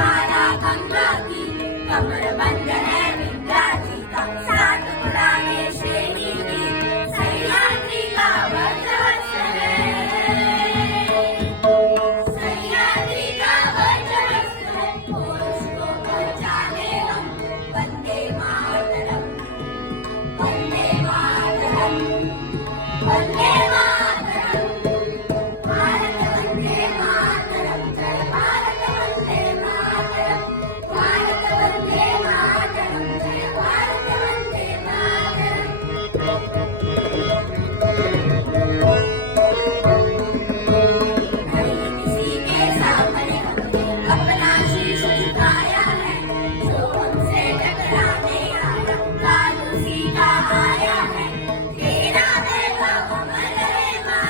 माला गंगा की, कमरबंद है विंध्याचल का, सात पुराने श्रेणी की सह्याद्री का वज्रवस्त्र है। सह्याद्री का वज्रवस्त्र है, घोष को पहचाने हम, वंदे मातरम, वंदे मातरम, वंदे मातरम। भारत वंदे मातरम, जय भारत वंदे मातरम, भारत वंदे मातरम, जय भारत वंदे मातरम। नहीं किसी के सामने हमने अपना शीश झुकाया है, जो हमसे टकराने आया काल उसी का आया है, तेरा है अमर है मां।